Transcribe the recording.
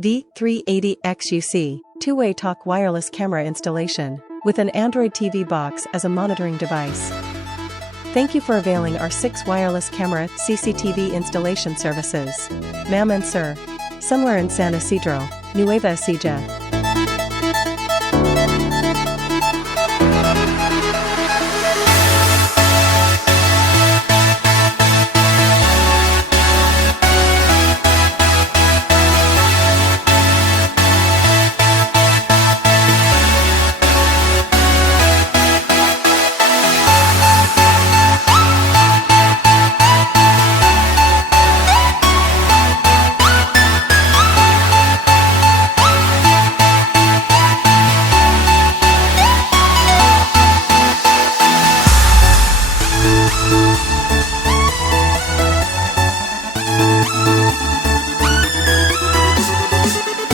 V380X Yoosee, two-way talk wireless camera installation, with an Android TV box as a monitoring device. Thank you for availing our 6 wireless camera CCTV installation services. Mam and Sir. Somewhere in San Isidro, Nueva Ecija.